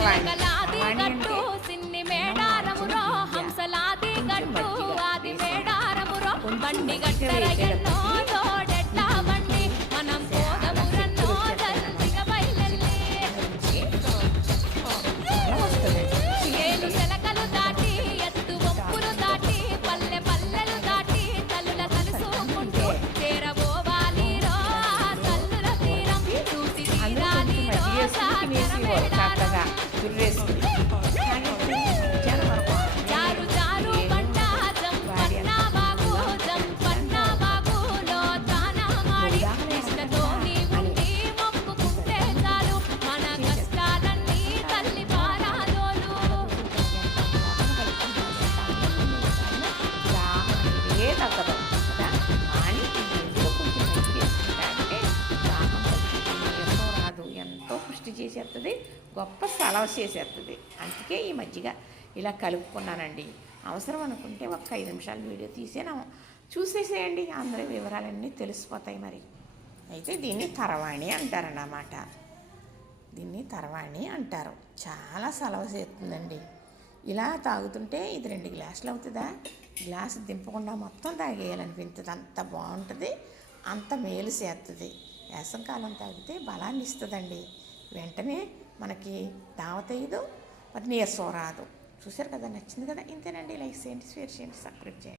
కరవాణి గట్టు సిన్ని మేడారమురో హంసలాది గట్టు ఆది మేడారమురో బండి గట్టర ఎన్నో తోడెట్లా బండి మనం పోదమురన్నో దంచిగ బయలెల్లి ఏలు సెలకలు దాటి ఎత్తు వంపులు దాటి పల్లె పల్లెలు దాటి తల్లుల కలుసుకుంటూ చేరబోవాలిరో ఆ తల్లుల తీరం చూసి తీరాలిరో సాగర మేడారం జారు జారు బండ జంపన్న బాగు జంపన్న బాగులో తాన మాడి ఇష్టతోని ఉండి మొక్కుకుంటే చాలు మన కష్టాలన్నీ తల్లి పారాదోలు ఏ తగ్గదు కదా అని ఎందులో కొంచెం మంచి వేసుకుంటారంటే దాహం ఎంతో రాదు, ఎంతో పుష్టి చేసేస్తుంది, గొప్ప సలవ చేసేస్తుంది. అందుకే ఈ మజ్జిగ ఇలా కలుపుకున్నానండి. అవసరం అనుకుంటే ఒక 5 నిమిషాలు వీడియో తీసేనా చూసేసేయండి, అందరి వివరాలన్నీ తెలిసిపోతాయి. మరి అయితే దీన్ని తరవాణి అంటారన్నమాట. దీన్ని తరవాణి అంటారు. చాలా సలవ చేస్తుందండి. ఇలా తాగుతుంటే ఇది 2 గ్లాసులు అవుతుందా, గ్లాసు దింపకుండా మొత్తం తాగేయాలనిపించదు. అంత బాగుంటుంది, అంత మేలు చేస్తుంది. వేసవికాలం తాగితే బలాన్ని ఇస్తుందండి. వెంటనే మనకి దావతయ్యదు, మరి నీరసం రాదు. చూసారు కదా, నచ్చింది కదా. ఇంతేనండి. లైక్ చేయండి, షేర్ చేయండి, సబ్స్క్రైబ్ చేయండి.